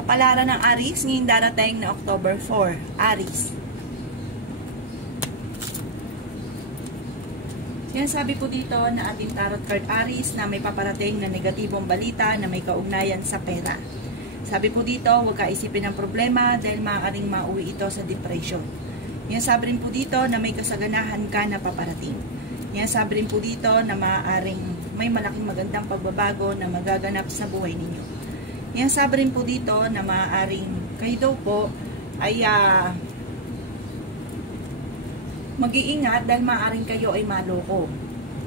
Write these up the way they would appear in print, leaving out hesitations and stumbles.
Kapalaran ng Aries ngayong darating na October 4. Aries. Sinasabi po dito na ating tarot card Aries na may paparating na negatibong balita na may kaugnayan sa pera. Sabi po dito, huwag ka isipin ng problema dahil maaaring mauwi ito sa depression. Sabi rin po dito na may kasaganahan ka na paparating. Sabi rin po dito na maaaring may malaking magandang pagbabago na magaganap sa buhay ninyo. Sabi rin po dito na maaaring kayo daw po ay mag-iingat dahil maaaring kayo ay maloko.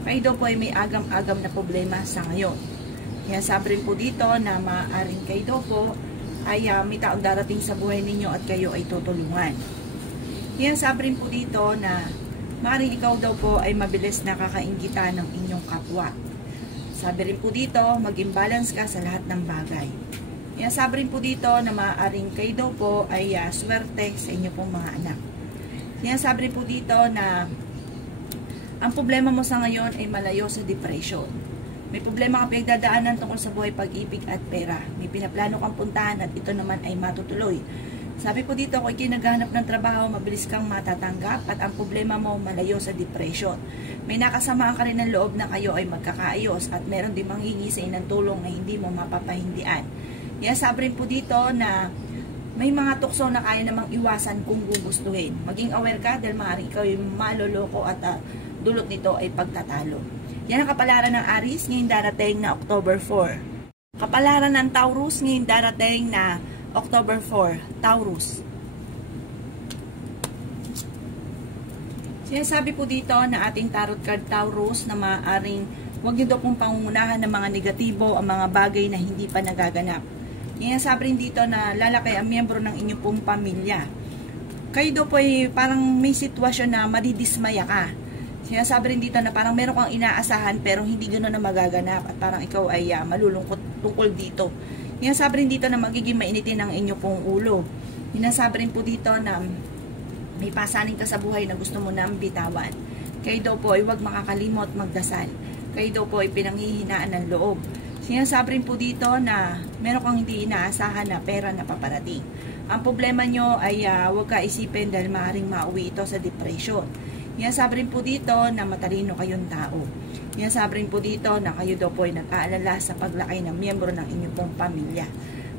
Kayo daw po ay may agam-agam na problema sa ngayon. Sabi rin po dito na maaaring kayo daw po ay may taong darating sa buhay ninyo at kayo ay tutulungan. Sabi rin po dito na maaaring ikaw daw po ay mabilis na kakaingita ng inyong kapwa. Sabi rin po dito, mag-imbalance ka sa lahat ng bagay. Sabi rin po dito na maaaring kayo daw po ay swerte sa inyo pong mga anak. Sabi rin po dito na ang problema mo sa ngayon ay malayo sa depression. May problema kang pinagdadaanan tungkol sa buhay, pag-ibig at pera. May pinaplano kang puntahan at ito naman ay matutuloy. Sabi po dito, kung kinaghanap ng trabaho, mabilis kang matatanggap at ang problema mo malayo sa depression. May nakasamaan ka rin ng loob na kayo ay magkakaayos at meron din manghingi sa inang tulong na hindi mo mapapahindian. Sabi rin po dito na may mga tukso na kaya namang iwasan kung gugustuhin. Maging aware ka dahil maaaring ikaw ay maloloko at dulot nito ay pagtatalo. Yan ang kapalaran ng Aries ngayong darating na October 4. Kapalaran ng Taurus ngayong darating na October 4, Taurus. Sinasabi po dito na ating tarot card Taurus na maaaring huwag nyo pong pangungunahan ng mga negatibo ang mga bagay na hindi pa nagaganap. Sinasabi rin dito na lalaki ang miyembro ng inyong pong pamilya. Kayo daw po ay parang may sitwasyon na madidismaya ka. Sinasabi rin dito na parang meron kang inaasahan pero hindi gano'n na magaganap at parang ikaw ay malulungkot tungkol dito. Sabi rin dito na magiging mainitin ang inyo pong ulo. Sabi rin po dito na may pasanin ka sa buhay na gusto mo nang bitawan. Kayo daw po ay huwag makakalimot magdasal. Kayo daw po ay pinanghihinaan ng loob. Sinasabi rin po dito na meron kang hindi inaasahan na pera na paparating. Ang problema nyo ay huwag ka isipin dahil maaaring mauwi ito sa depression. Sabi rin po dito na matalino kayong tao. Sabi rin po dito na kayo daw po ay nag-aalala sa paglaki ng miyembro ng inyong pong pamilya.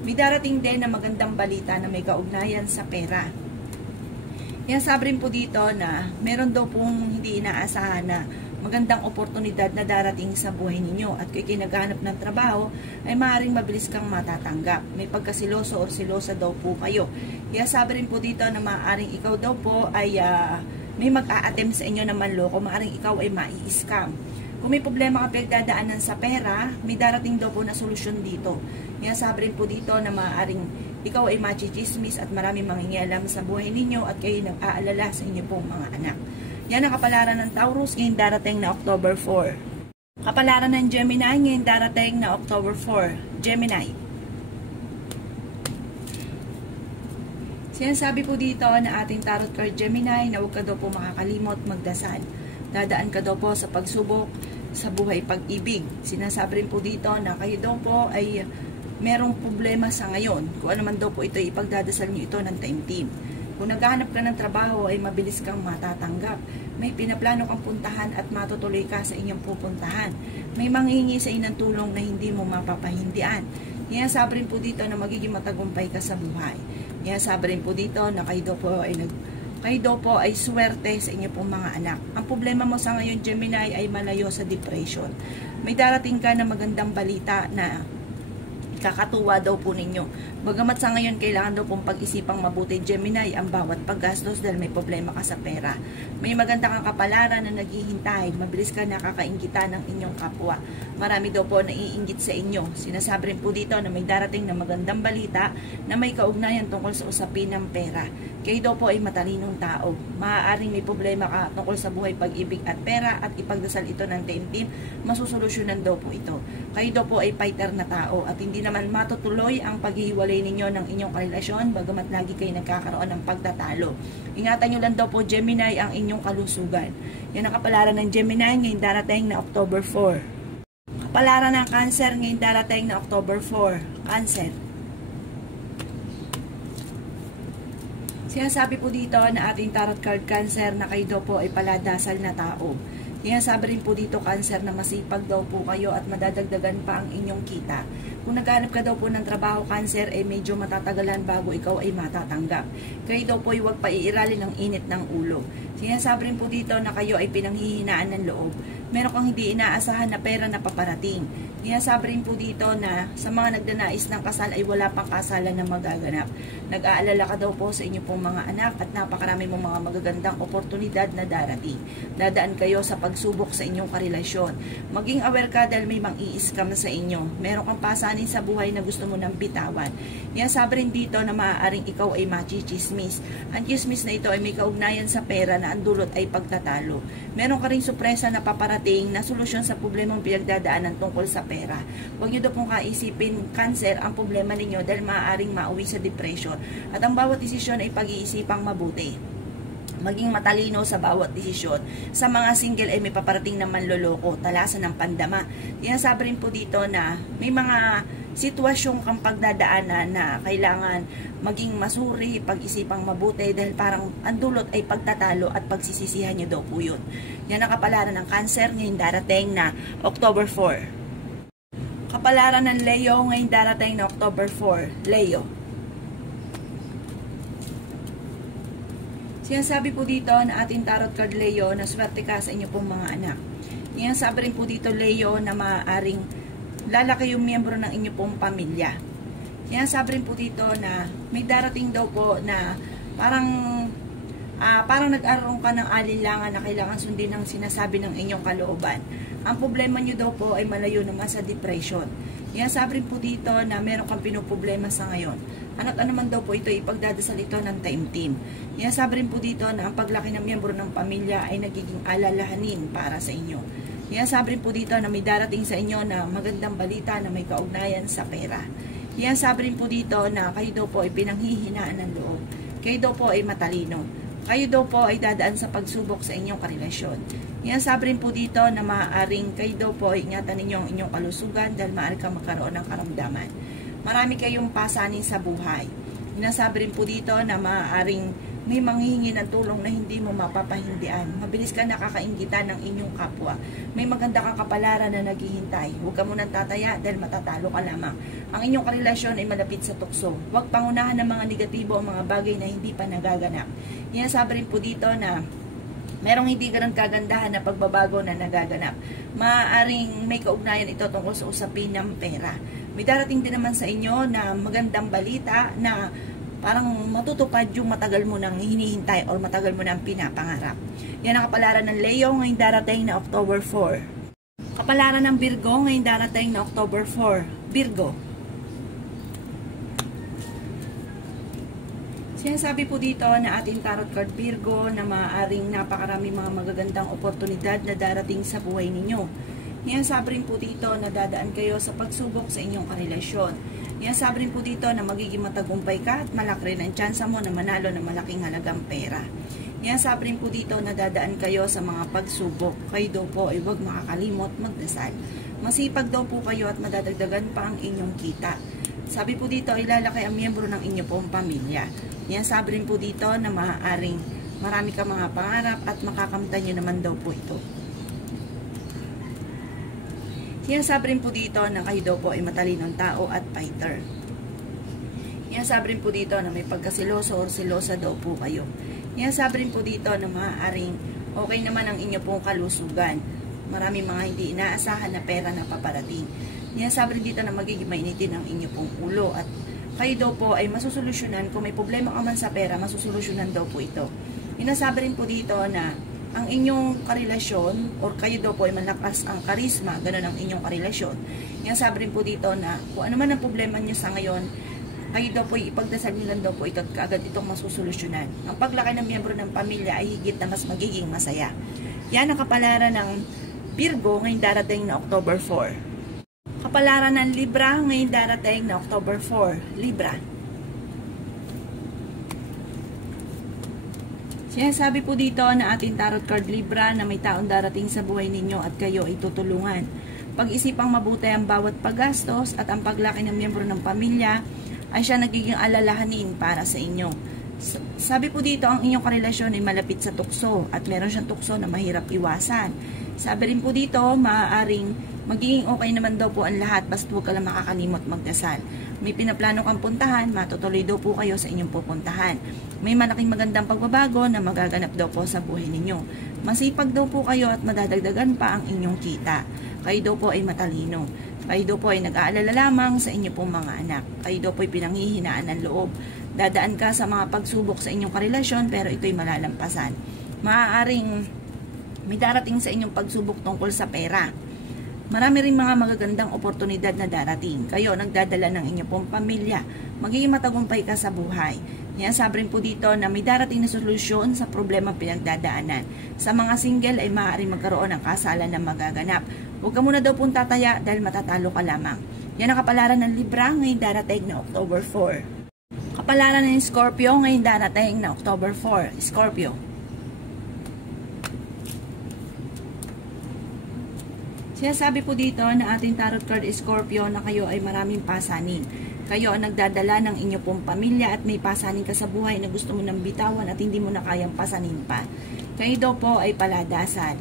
May darating din na magandang balita na may kaugnayan sa pera. Sabi rin po dito na meron daw pong hindi inaasahan na magandang oportunidad na darating sa buhay ninyo at kung kinaghanap ng trabaho ay maaaring mabilis kang matatanggap. May pagkasiloso o silosa daw po kayo. Sabi rin po dito na maaaring ikaw daw po ay may mag-a-attempt sa inyo na manloko, maaaring ikaw ay mai-scam. Kung may problema ka pinagdadaanan sa pera, may darating daw po na solusyon dito. Sabi rin po dito na maaaring ikaw ay machichismis at maraming mangingialam sa buhay ninyo at kayo nag-aalala sa inyo pong mga anak. Yan ang kapalaran ng Taurus ngayong darating na October 4. Kapalaran ng Gemini ngayong darating na October 4. Gemini. Sinasabi po dito na ating tarot card Gemini na huwag ka daw po makakalimot magdasal. Dadaan ka daw po sa pagsubok sa buhay pag-ibig. Sinasabi rin po dito na kayo daw po ay merong problema sa ngayon. Kung ano man daw po ito, ipagdadasal nyo ito ng taimtim. Kung naghahanap ka ng trabaho ay mabilis kang matatanggap. May pinaplano kang puntahan at matutuloy ka sa inyong pupuntahan. May manghingi sa inang tulong na hindi mo mapapahindian. Sabi rin po dito na magiging matagumpay ka sa buhay. Sabi rin po dito na kayo daw po ay swerte sa inyo pong mga anak. Ang problema mo sa ngayon, Gemini, ay malayo sa depression. May darating ka na magandang balita na kakatuwa daw po ninyo. Bagamat sa ngayon, kailangan daw pong pag-isipang mabuti, Gemini, ang bawat paggastos dahil may problema ka sa pera. May maganda kang kapalaran na naghihintay. Mabilis ka nakakainggitan ng inyong kapwa. Marami daw po naiinggit sa inyo. Sinasabi rin po dito na may darating na magandang balita na may kaugnayan tungkol sa usapin ng pera. Kayo daw po ay matalinong tao. Maaaring may problema ka tungkol sa buhay, pag-ibig at pera at ipagdasal ito ng taimtim, masusolusyonan daw po ito. Kayo daw po ay fighter na tao at hindi naman matutuloy ang paghihiwalay ninyo ng inyong karelasyon bagamat lagi kayo nagkakaroon ng pagtatalo. Ingatan nyo lang daw po, Gemini, ang inyong kalusugan. Yan ang kapalaran ng Gemini ngayong darating na October 4. Kapalaran ng Cancer ngayong darating na October 4. Cancer. Sinasabi po dito na ating tarot card Cancer na kayo daw po ay paladasal na tao. Sinasabi rin po dito Cancer na masipag daw po kayo at madadagdagan pa ang inyong kita. Kung naghanap ka daw po ng trabaho Cancer, ay medyo matatagalan bago ikaw ay matatanggap. Kayo daw po ay huwag paiiralin ng init ng ulo. Sinasabi rin po dito na kayo ay pinanghihinaan ng loob. Meron kang hindi inaasahan na pera na paparating. Sinasabi rin po dito na sa mga nagdanais ng kasal ay wala pang kasalan na magaganap. Nag-aalala ka daw po sa inyo pong mga anak at napakarami mong mga magagandang oportunidad na darating. Dadaan kayo sa pagsubok sa inyong karelasyon. Maging aware ka dahil may mang-i-scam sa inyo. Meron kang pasanin sa buhay na gusto mo nang bitawan. Sinasabi rin dito na maaaring ikaw ay machismis. Ang chismis na ito ay may kaugnayan sa pera na ang dulot ay pagtatalo. Meron ka rin sorpresa na paparating na solusyon sa problemang pinagdadaanan tungkol sa pera. Huwag nyo daw pong kaisipin Cancer ang problema ninyo dahil maaaring mauwi sa depression. At ang bawat desisyon ay pag-iisipang mabuti. Maging matalino sa bawat desisyon. Sa mga single ay may paparating na manloloko, talasan ng pandama. Sinasabi rin po dito na may mga sitwasyong kang pagdadaanan na kailangan maging masuri, pag-isipang mabuti dahil parang ang dulot ay pagtatalo at pagsisisihan nyo daw po yun. Yan ang kapalaran ng Cancer ngayong darating na October 4. Kapalaran ng Leo ngayong darating na October 4. Leo. Sinasabi po dito na ating tarot card Leo na swerte ka sa inyo pong mga anak. Sinasabi rin po dito Leo na maaaring lalaki yung miyembro ng inyo pong pamilya. Sinasabi rin po dito na may darating daw po na parang nag-aroon ka ng alinlangan na kailangan sundin ang sinasabi ng inyong kalooban. Ang problema nyo daw po ay malayo naman sa depression. Sinasabi rin po dito na meron kang pinoproblema sa ngayon. Ano't ano man daw po ito, ipagdadasal ito ng time team. Sinasabi rin po dito na ang paglaki ng miyembro ng pamilya ay nagiging alalahanin para sa inyo. Sinasabi rin po dito na may darating sa inyo na magandang balita na may kaugnayan sa pera. Sinasabi rin po dito na kayo daw po ay pinanghihinaan ng loob. Kayo daw po ay matalino. Kayo daw po ay dadaan sa pagsubok sa inyong karelasyon. Sinasabi rin po dito na maaaring kayo daw po ay ingatan ninyo ang inyong kalusugan dahil maaari kang magkaroon ng karamdaman. Marami kayong pasanin sa buhay. Sinasabi rin po dito na maaaring may manghihingi ng tulong na hindi mo mapapahindian. Mabilis ka nakakainggitan ng inyong kapwa. May maganda kang kapalaran na naghihintay. Huwag ka munang tataya dahil matatalo ka lamang. Ang inyong karelasyon ay malapit sa tukso. Huwag pangunahan ng mga negatibo ang mga bagay na hindi pa nagaganap. Sinasabi rin po dito na merong hindi ganun kagandahan na pagbabago na nagaganap. Maaaring may kaugnayan ito tungkol sa usapin ng pera. May darating din naman sa inyo na magandang balita na parang matutupad yung matagal mo nang hinihintay o matagal mo nang pinapangarap. Yan ang kapalaran ng Leo ngayong darating na October 4. Kapalaran ng Virgo ngayong darating na October 4. Virgo. Sinasabi po dito na ating tarot card Virgo na maaaring napakarami mga magagandang oportunidad na darating sa buhay ninyo. Sinasabi rin po dito na dadaan kayo sa pagsubok sa inyong karelasyon. Sinasabi rin po dito na magiging matagumpay ka at malaki rin ang tsansa mo na manalo ng malaking halagang pera. Sinasabi rin po dito na dadaan kayo sa mga pagsubok. Kayo daw po ay huwag makakalimot magdasal. Masipag daw po kayo at madadagdagan pa ang inyong kita. Sabi po dito ay lalaki ang miyembro ng inyong pong pamilya. Sinasabi rin po dito na maaaring marami ka mga pangarap at makakamtan nyo naman daw po ito. Sinasabi rin po dito na kayo daw po ay matalinong tao at fighter. Sinasabi rin po dito na may pagkasiloso o silosa daw po kayo. Sinasabi rin po dito na maaaring okay naman ang inyo pong kalusugan. Maraming mga hindi inaasahan na pera na paparating. Sinasabi rin dito na magiging mainitin ang inyo pong ulo at kayo daw po ay masusolusyonan. Kung may problema ka man sa pera, masusolusyonan daw po ito. Sinasabi rin po dito na ang inyong karelasyon or kayo daw po ay malakas ang karisma, ganun ang inyong karelasyon. Sinasabi rin po dito na kung ano man ang problema nyo sa ngayon, kayo daw po ipagdasal nyo lang daw po ito at kaagad itong masusolusyonan. Ang paglaki ng miyembro ng pamilya ay higit na mas magiging masaya. Yan ang kapalaran ng Virgo ngayong darating na October 4. Kapalaran ng Libra ngayong darating na October 4. Libra. Sinasabi po dito na ating tarot card Libra na may taong darating sa buhay ninyo at kayo ay tutulungan. Pag-isipang mabuti ang bawat paggastos at ang paglaki ng miyembro ng pamilya ay siya nagiging alalahanin para sa inyo. Sabi po dito, ang inyong karelasyon ay malapit sa tukso at meron siyang tukso na mahirap iwasan. Sabi rin po dito, maaaring magiging okay naman daw po ang lahat basta huwag ka lang makakalimot magdasal. May pinaplano kang puntahan, matutuloy daw po kayo sa inyong pupuntahan. May malaking magandang pagbabago na magaganap daw po sa buhay ninyo. Masipag daw po kayo at madadagdagan pa ang inyong kita. Kayo daw po ay matalino. Kayo daw po ay nag-aalala lamang sa inyo pong mga anak. Kayo daw po ay pinanghihinaan ng loob. Dadaan ka sa mga pagsubok sa inyong karelasyon pero ito'y malalampasan. Maaaring may darating sa inyong pagsubok tungkol sa pera. Marami rin mga magagandang oportunidad na darating. Kayo nagdadala ng inyong pong pamilya. Magiging matagumpay ka sa buhay. Sabi rin po dito na may darating na solusyon sa problema pinagdadaanan. Sa mga single ay maaaring magkaroon ng kasalan na magaganap. Huwag ka muna daw pong tataya dahil matatalo ka lamang. Yan ang kapalaran ng Libra ngayong darating na October 4. Kapalaran ng Scorpio ngayong darating na October 4. Scorpio. Sinasabi po dito na ating tarot card Scorpio na kayo ay maraming pasanin. Kayo ang nagdadala ng inyo pong pamilya at may pasanin ka sa buhay na gusto mo nang bitawan at hindi mo na kayang pasanin pa. Kayo daw po ay paladasan.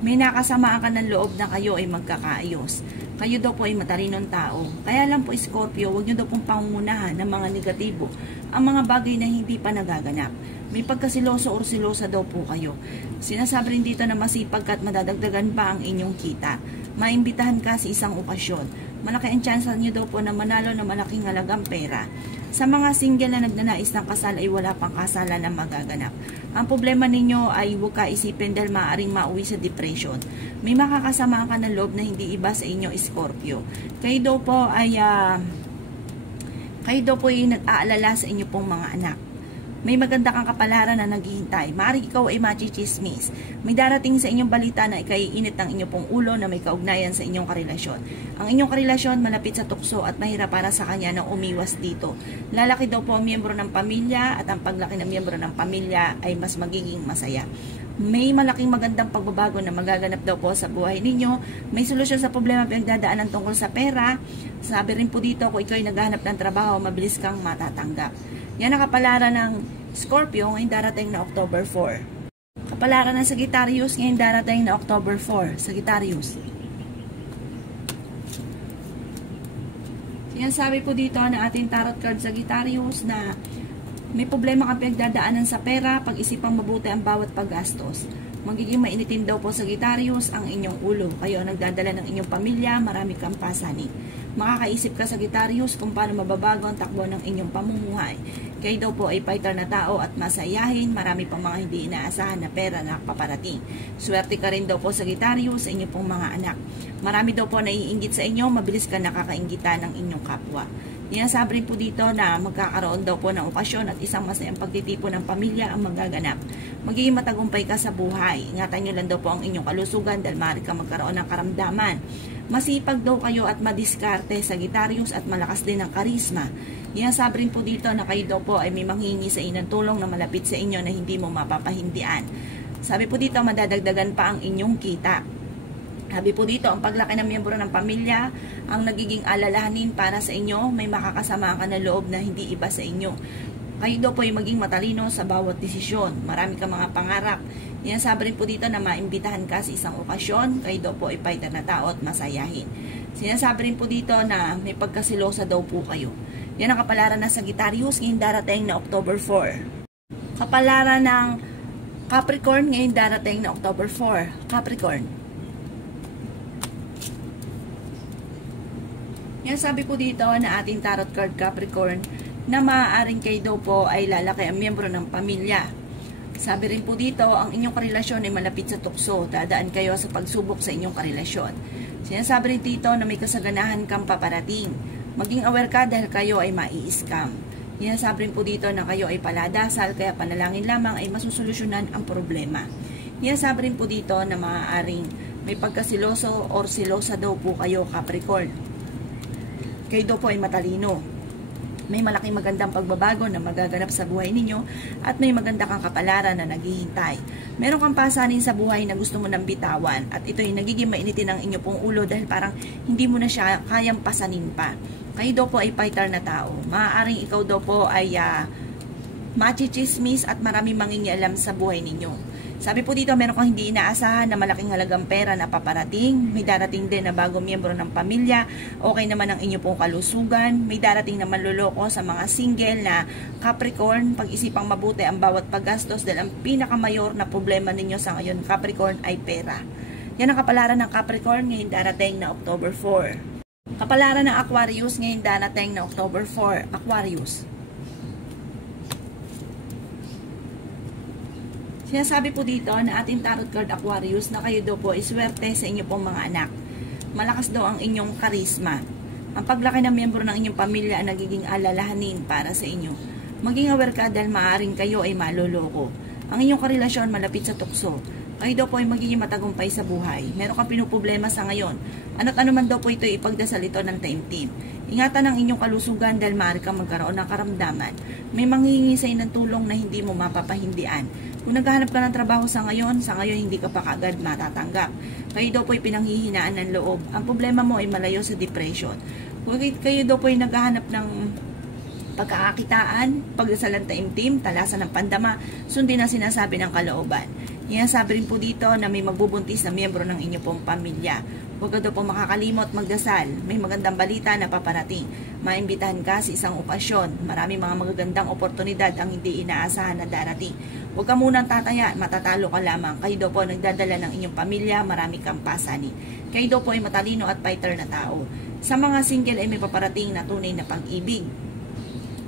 May nakasamaan ka ng loob na kayo ay magkakaayos. Kayo daw po ay matalinong tao. Kaya lang po Scorpio, huwag nyo daw pong pangungunahan ng mga negatibo ang mga bagay na hindi pa nagaganap. May pagkasiloso o silosa daw po kayo. Sinasabi rin dito na masipag ka at madadagdagan pa ang inyong kita. Maimbitahan ka sa isang okasyon. Malaki ang chance nyo daw po na manalo na malaking halagang pera. Sa mga single na nagnanais ng kasal ay wala pang kasalan na magaganap. Ang problema ninyo ay huwag ka isipin dahil maaaring mauwi sa depression. May makakasama ka ng loob na hindi iba sa inyo Scorpio. Kayo daw po ay nag-aalala sa inyo pong mga anak. May maganda kang kapalaran na naghihintay. Maaaring ikaw ay machichismis. May darating sa inyong balita na ikaiinit ng inyong pong ulo na may kaugnayan sa inyong karelasyon. Ang inyong karelasyon malapit sa tukso at mahirap para sa kanya na umiwas dito. Lalaki daw po ang miyembro ng pamilya at ang paglaki ng miyembro ng pamilya ay mas magiging masaya. May malaking magandang pagbabago na magaganap daw po sa buhay ninyo. May solusyon sa problema pinagdadaanan tungkol sa pera. Sabi rin po dito, kung ikaw ay naghahanap ng trabaho, mabilis kang matatanggap. Yan ang kapalaran ng Scorpio ngayong darating na October 4. Kapalaran ng Sagittarius ngayong darating na October 4. Sagittarius. Sinasabi po dito na ating tarot card Sagittarius na may problema kang pinagdadaanan sa pera, pag-isipang mabuti ang bawat paggastos. Magiging mainitin daw po Sagittarius ang inyong ulo. Kayo nagdadala ng inyong pamilya, marami kang pasanin. Makakaisip ka Sagittarius kung paano mababago ang takbo ng inyong pamumuhay. Kayo daw po ay fighter na tao at masayahin, marami pang mga hindi inaasahan na pera na paparating. Swerte ka rin daw po Sagittarius sa inyong pong mga anak. Marami daw po naiinggit sa inyo, mabilis ka nakakainggita ng inyong kapwa. Sinasabi rin po dito na magkakaroon daw po ng okasyon at isang masayang pagtitipon ng pamilya ang magaganap. Magiging matagumpay ka sa buhay. Ingatan nyo lang daw po ang inyong kalusugan dahil maaari ka magkaroon ng karamdaman. Masipag daw kayo at madiskarte Sagittarius at malakas din ang karisma. Sinasabi rin po dito na kayo daw po ay may manghingi sa inang tulong na malapit sa inyo na hindi mo mapapahindian. Sabi po dito madadagdagan pa ang inyong kita. Sabi po dito, ang paglaki ng miyembro ng pamilya, ang nagiging alalahanin para sa inyo, may makakasama ka na loob na hindi iba sa inyo. Kayo daw po ay maging matalino sa bawat desisyon. Marami kang mga pangarap. Sinasabi rin po dito na maimbitahan ka sa isang okasyon, kayo daw po ay fighter na tao at masayahin. Sinasabi rin po dito na may pagkasilosa daw po kayo. Yan ang kapalaran ng Sagittarius ngayong darating na October 4. Kapalaran ng Capricorn ngayong darating na October 4. Capricorn. Yan sabi po dito na ating tarot card Capricorn na maaaring kayo daw po ay lalaki ang miyembro ng pamilya. Sabi rin po dito, ang inyong karelasyon ay malapit sa tukso. Dadaan kayo sa pagsubok sa inyong karelasyon. Sinasabi rin dito na may kasaganahan kang paparating. Maging aware ka dahil kayo ay mai-scam. Sinasabi rin po dito na kayo ay paladasal kaya panalangin lamang ay masusolusyonan ang problema. Sinasabi rin po dito na maaaring may pagkasiloso or silosa daw po kayo Capricorn. Kayo daw po ay matalino. May malaking magandang pagbabago na magaganap sa buhay ninyo at may maganda kang kapalaran na naghihintay. Meron kang pasanin sa buhay na gusto mo nang bitawan at ito ay nagiging mainitin ang inyo pong ulo dahil parang hindi mo na siya kayang pasanin pa. Kayo daw po ay fighter na tao. Maaaring ikaw daw po ay Machichismis at marami mangingialam sa buhay ninyo. Sabi po dito, meron kang hindi inaasahan na malaking halagang pera na paparating. May darating din na bagong miyembro ng pamilya. Okay naman ang inyo pong kalusugan. May darating na manloloko sa mga single na Capricorn. Pag-isipang mabuti ang bawat paggastos dahil ang pinakamayor na problema ninyo sa ngayon, Capricorn, ay pera. Yan ang kapalaran ng Capricorn ngayon darating na October 4. Kapalaran ng Aquarius ngayon darating na October 4. Aquarius. Sinasabi po dito na ating tarot card Aquarius na kayo daw po iswerte sa inyo pong mga anak. Malakas daw ang inyong karisma. Ang paglaki ng miyembro ng inyong pamilya ang nagiging alalahanin para sa inyo. Maging aware ka dahil maaaring kayo ay maloloko. Ang inyong karelasyon malapit sa tukso. Kayo daw po ay magiging matagumpay sa buhay. Meron kang pinuproblema sa ngayon. Ano't ano man daw po ito ipagdasal ito ng taimtim. Ingatan ang inyong kalusugan dahil maaari kang magkaroon ng karamdaman. May manghihingi sa ng tulong na hindi mo mapapahindian. Kung naghahanap ka ng trabaho sa ngayon hindi ka pa kaagad matatanggap. Kayo daw po ay pinanghihinaan ng loob. Ang problema mo ay malayo sa depression. Kung kayo daw po ay naghahanap ng pagkakakitaan, pagdasalan taimtim, talasan ng pandama, sundin ang sinasabi ng kalooban. Sabi rin po dito na may magbubuntis na miyembro ng inyo pong pamilya. Huwag ka daw po makakalimot magdasal. May magandang balita na paparating. Maimbitahan ka sa isang okasyon. Marami mga magagandang oportunidad ang hindi inaasahan na darating. Huwag ka munang tataya, matatalo ka lamang. Kayo daw po nagdadala ng inyong pamilya, marami kang pasanin. Kayo daw po ay matalino at fighter na tao. Sa mga single ay may paparating na tunay na pag-ibig.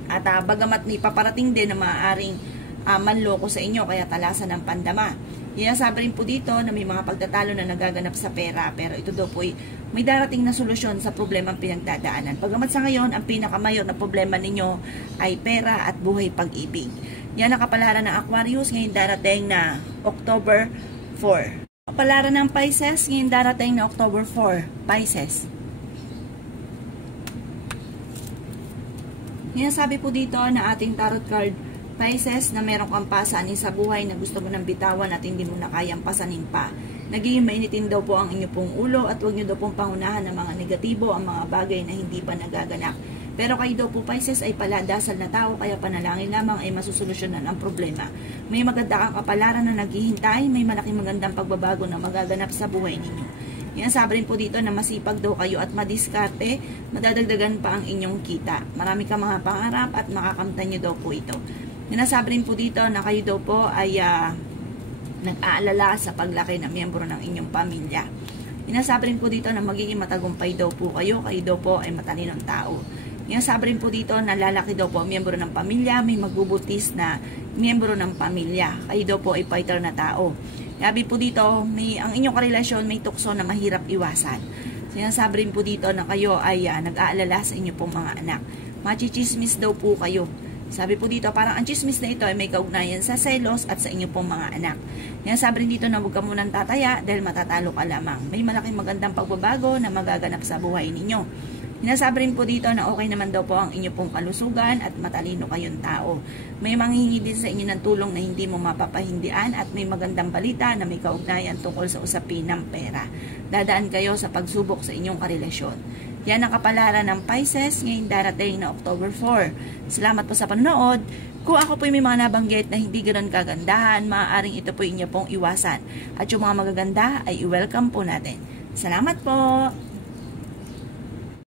At bagamat may paparating din na maaaring manloko sa inyo, kaya talasan ng pandama. Sabi rin po dito na may mga pagtatalo na nagaganap sa pera, pero ito daw po ay may darating na solusyon sa problemang pinagdadaanan. Bagamat sa ngayon, ang pinakamayor na problema ninyo ay pera at buhay pag-ibig. Yan ang kapalaran ng Aquarius ngayon darating na October 4. Kapalaran ng Pisces ngayon darating na October 4. Pisces. Sabi po dito na ating tarot card Pisces na meron kang pasanin sa buhay na gusto mo nang bitawan at hindi mo na kayang pasanin pa. Nagiging mainitin daw po ang inyo pong ulo at huwag nyo daw pong pangunahan ng mga negatibo, ang mga bagay na hindi pa nagaganap. Pero kayo daw po Pisces ay paladasal na tao, kaya panalangin lamang ay masusolusyonan ang problema. May maganda kang kapalaran na naghihintay, may malaking magandang pagbabago na magaganap sa buhay ninyo. Sabi rin po dito na masipag daw kayo at madiskarte, madadagdagan pa ang inyong kita. Marami kang mga pangarap at makakamtan nyo daw po ito. Sabi rin po dito na kayo daw po ay nag-aalala sa paglaki ng miyembro ng inyong pamilya. Sabi rin po dito na magiging matagumpay daw po kayo daw po ay matalinong tao. Sabi rin po dito na lalaki daw po miyembro ng pamilya, may magbubutis na miyembro ng pamilya. Kayo daw po ay fighter na tao. Sabi po dito, ang inyong karelasyon may tukso na mahirap iwasan. Sabi rin po dito na kayo ay nag-aalala sa inyong pong mga anak. Machichismis daw po kayo. Sabi po dito, parang ang chismis na ito ay may kaugnayan sa selos at sa inyo pong mga anak. Sabi rin dito na huwag ka munang tataya dahil matatalo ka lamang. May malaking magandang pagbabago na magaganap sa buhay ninyo. Sabi rin po dito na okay naman daw po ang inyo pong kalusugan at matalino kayong tao. May manghihingi din sa inyo ng tulong na hindi mo mapapahindian at may magandang balita na may kaugnayan tungkol sa usapin ng pera. Dadaan kayo sa pagsubok sa inyong karelasyon. Yan ang kapalaran ng Pisces ngayong darating na October 4. Salamat po sa panonood. Kung ako po may mga nabanggit na hindi ganoon kagandahan, maaaring ito po inyo pong iwasan. At yung mga magaganda ay i-welcome po natin. Salamat po!